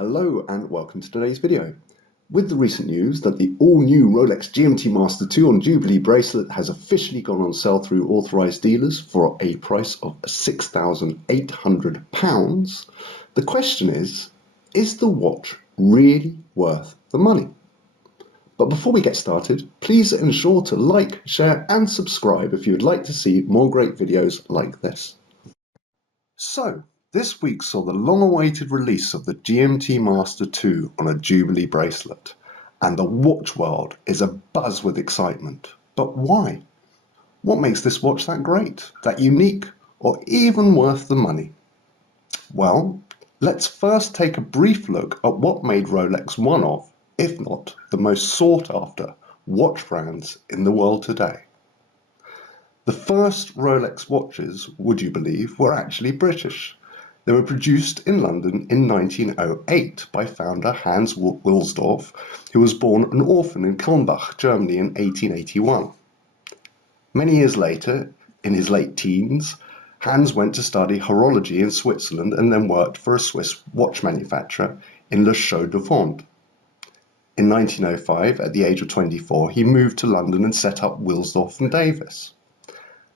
Hello and welcome to today's video. With the recent news that the all-new Rolex GMT Master II on Jubilee Bracelet has officially gone on sale through authorised dealers for a price of £6,800, the question is the watch really worth the money? But before we get started, please ensure to like, share and subscribe if you would like to see more great videos like this. So, this week saw the long-awaited release of the GMT Master II on a Jubilee bracelet, and the watch world is abuzz with excitement. But why? What makes this watch that great, that unique, or even worth the money? Well, let's first take a brief look at what made Rolex one of, if not the most sought-after, watch brands in the world today. The first Rolex watches, would you believe, were actually British. They were produced in London in 1908 by founder Hans Wilsdorf, who was born an orphan in Kulmbach, Germany in 1881. Many years later, in his late teens, Hans went to study horology in Switzerland and then worked for a Swiss watch manufacturer in Le Chaux de Fonds. In 1905, at the age of 24, he moved to London and set up Wilsdorf and Davis.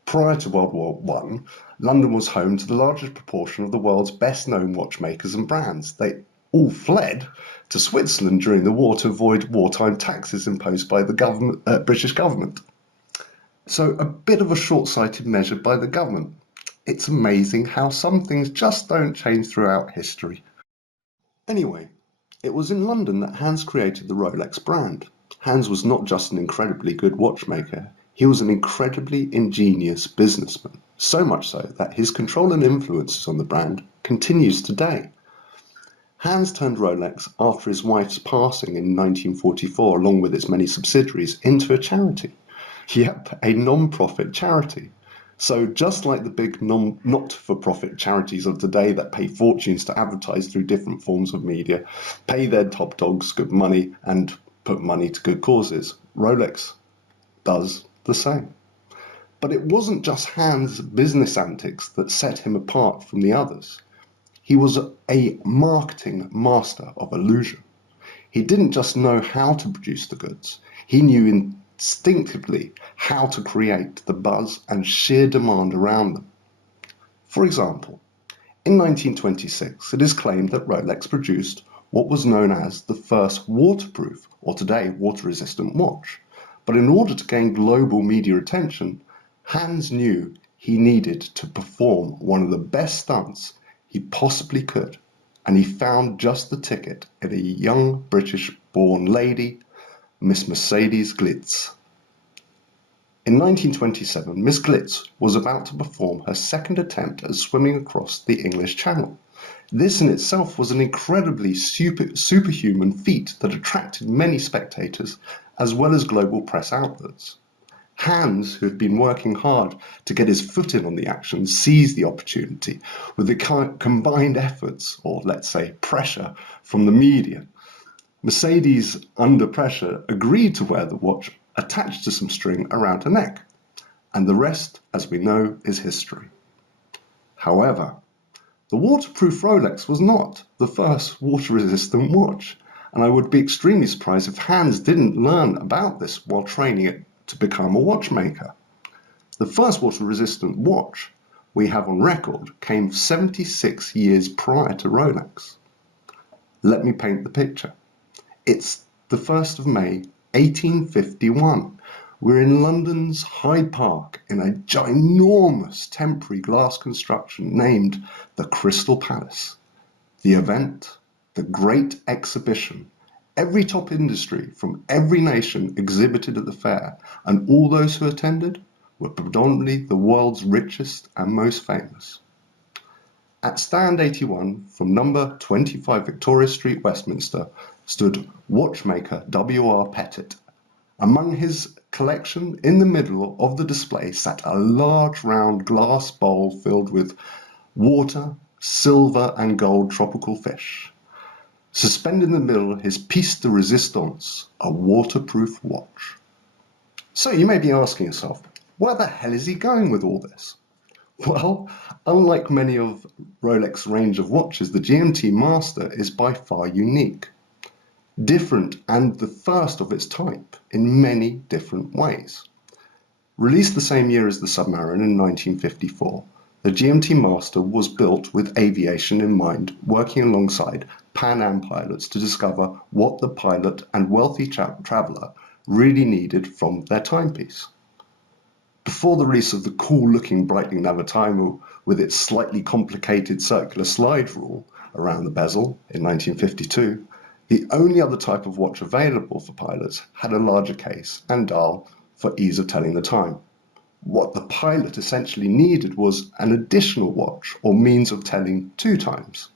Prior to World War I, London was home to the largest proportion of the world's best-known watchmakers and brands. They all fled to Switzerland during the war to avoid wartime taxes imposed by the British government. So a bit of a short-sighted measure by the government. It's amazing how some things just don't change throughout history. Anyway, it was in London that Hans created the Rolex brand. Hans was not just an incredibly good watchmaker, he was an incredibly ingenious businessman, so much so that his control and influence on the brand continues today. Hans turned Rolex after his wife's passing in 1944, along with its many subsidiaries, into a charity. Yep, a non-profit charity. So just like the big not-for-profit charities of today that pay fortunes to advertise through different forms of media, pay their top dogs good money and put money to good causes, Rolex does the same. But it wasn't just Hans' business antics that set him apart from the others. He was a marketing master of illusion. He didn't just know how to produce the goods, he knew instinctively how to create the buzz and sheer demand around them. For example, in 1926, it is claimed that Rolex produced what was known as the first waterproof, or today water-resistant watch. But in order to gain global media attention, Hans knew he needed to perform one of the best stunts he possibly could, and he found just the ticket in a young British-born lady, Miss Mercedes Gleitze. In 1927, Miss Gleitze was about to perform her second attempt at swimming across the English Channel. This in itself was an incredibly superhuman feat that attracted many spectators as well as global press outlets. Hans, who had been working hard to get his foot in on the action, seized the opportunity with the combined efforts, or let's say pressure, from the media. Mercedes, under pressure, agreed to wear the watch attached to some string around her neck, and the rest, as we know, is history. However, the waterproof Rolex was not the first water-resistant watch, and I would be extremely surprised if Hans didn't learn about this while training it to become a watchmaker. The first water-resistant watch we have on record came 76 years prior to Rolex. Let me paint the picture. It's the 1st of May, 1851. We're in London's Hyde Park in a ginormous temporary glass construction named the Crystal Palace. The event, the Great Exhibition, every top industry from every nation exhibited at the fair, and all those who attended were predominantly the world's richest and most famous. At stand 81 from number 25 Victoria Street, Westminster, stood watchmaker W.R. Pettit. Among his collection, in the middle of the display, sat a large round glass bowl filled with water, silver and gold tropical fish. Suspended in the middle, his piece de resistance, a waterproof watch. So you may be asking yourself, where the hell is he going with all this? Well, unlike many of Rolex range of watches, the GMT Master is by far unique, different and the first of its type in many different ways. Released the same year as the Submariner in 1954, the GMT Master was built with aviation in mind, working alongside Pan Am pilots to discover what the pilot and wealthy traveller really needed from their timepiece. Before the release of the cool-looking Breitling Navitimer with its slightly complicated circular slide rule around the bezel in 1952, the only other type of watch available for pilots had a larger case and dial for ease of telling the time. What the pilot essentially needed was an additional watch or means of telling 2 times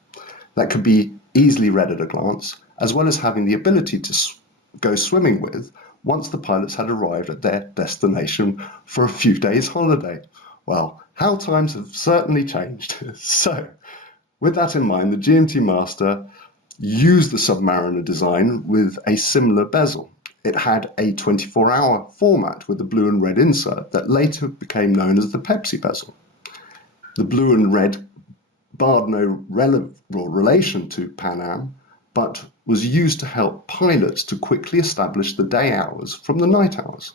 that could be easily read at a glance, as well as having the ability to go swimming with once the pilots had arrived at their destination for a few days' holiday. Well, how times have certainly changed. So, with that in mind, the GMT Master used the Submariner design with a similar bezel. It had a 24-hour format with a blue and red insert that later became known as the Pepsi bezel. The blue and red barred no relation to Pan Am, but was used to help pilots to quickly establish the day hours from the night hours.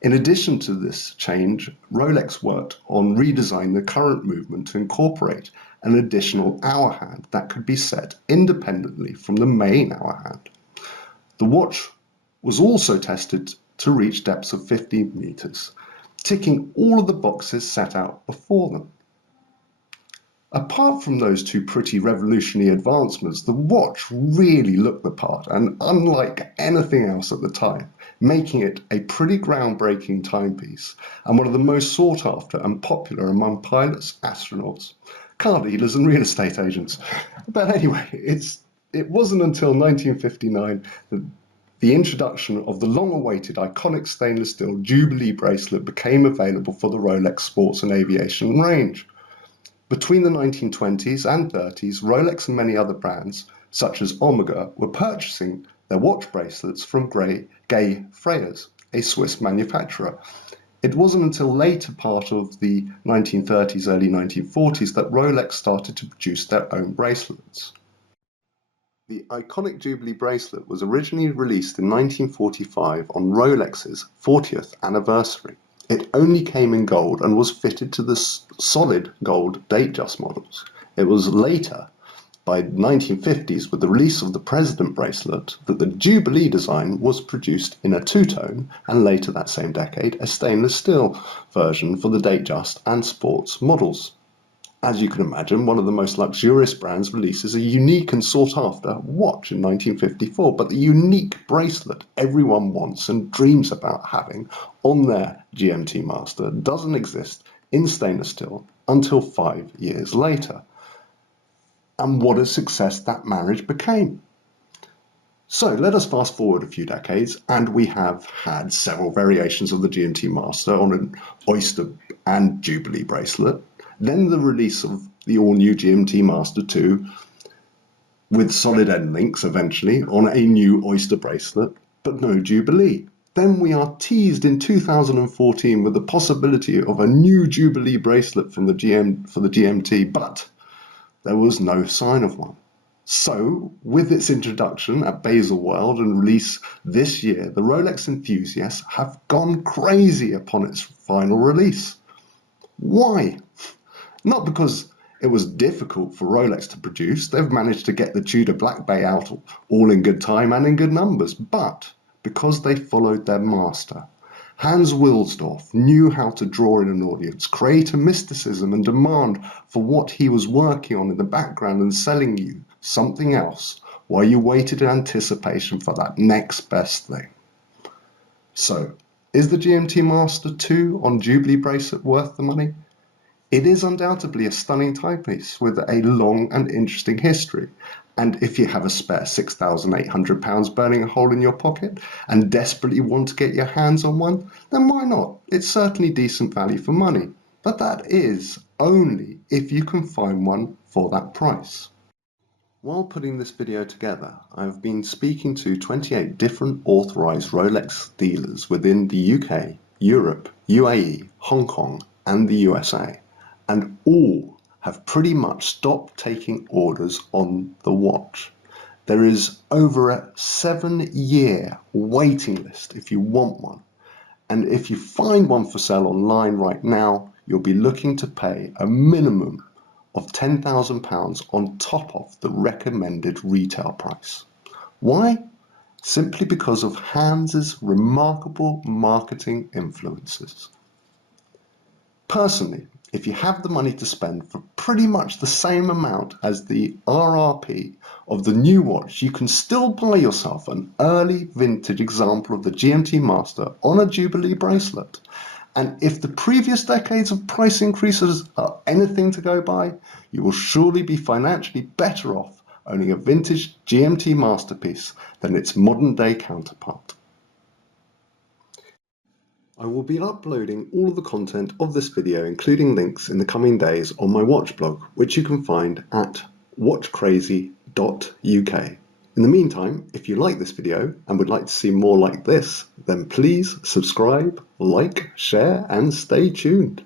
In addition to this change, Rolex worked on redesigning the current movement to incorporate an additional hour hand that could be set independently from the main hour hand. The watch was also tested to reach depths of 15 meters, ticking all of the boxes set out before them. Apart from those 2 pretty revolutionary advancements, the watch really looked the part and unlike anything else at the time, making it a pretty groundbreaking timepiece and one of the most sought after and popular among pilots, astronauts, car dealers and real estate agents. But anyway, it wasn't until 1959 that the introduction of the long-awaited iconic stainless steel Jubilee bracelet became available for the Rolex sports and aviation range. Between the 1920s and 30s, Rolex and many other brands, such as Omega, were purchasing their watch bracelets from Gay Freyers, a Swiss manufacturer. It wasn't until later part of the 1930s, early 1940s that Rolex started to produce their own bracelets. The iconic Jubilee bracelet was originally released in 1945 on Rolex's 40th anniversary. It only came in gold and was fitted to the solid gold Datejust models. It was later, by the 1950s, with the release of the President bracelet, that the Jubilee design was produced in a two-tone, and later that same decade, a stainless steel version for the Datejust and sports models. As you can imagine, one of the most luxurious brands releases a unique and sought-after watch in 1954, but the unique bracelet everyone wants and dreams about having on their GMT Master doesn't exist in stainless steel until 5 years later. And what a success that marriage became. So let us fast forward a few decades, and we have had several variations of the GMT Master on an Oyster and Jubilee bracelet. Then the release of the all-new GMT Master II with solid end links eventually on a new Oyster bracelet, but no Jubilee. Then we are teased in 2014 with the possibility of a new Jubilee bracelet for the GMT, but there was no sign of one. So, with its introduction at Baselworld and release this year, the Rolex enthusiasts have gone crazy upon its final release. Why? Not because it was difficult for Rolex to produce. They've managed to get the Tudor Black Bay out all in good time and in good numbers, but because they followed their master. Hans Wilsdorf knew how to draw in an audience, create a mysticism and demand for what he was working on in the background and selling you something else while you waited in anticipation for that next best thing. So, is the GMT Master II on Jubilee bracelet worth the money? It is undoubtedly a stunning timepiece with a long and interesting history, and if you have a spare £6,800 burning a hole in your pocket and desperately want to get your hands on one, then why not? It's certainly decent value for money, but that is only if you can find one for that price. While putting this video together, I've been speaking to 28 different authorized Rolex dealers within the UK, Europe, UAE, Hong Kong, and the USA. and all have pretty much stopped taking orders on the watch. There is over a 7-year waiting list if you want one. And if you find one for sale online right now, you'll be looking to pay a minimum of £10,000 on top of the recommended retail price. Why? Simply because of Hans's remarkable marketing influences. Personally, if you have the money to spend for pretty much the same amount as the RRP of the new watch, you can still buy yourself an early vintage example of the GMT Master on a Jubilee bracelet. And if the previous decades of price increases are anything to go by, you will surely be financially better off owning a vintage GMT masterpiece than its modern day counterpart. I will be uploading all of the content of this video, including links, in the coming days on my watch blog, which you can find at watchcrazy.uk. In the meantime, if you like this video and would like to see more like this, then please subscribe, like, share, and stay tuned.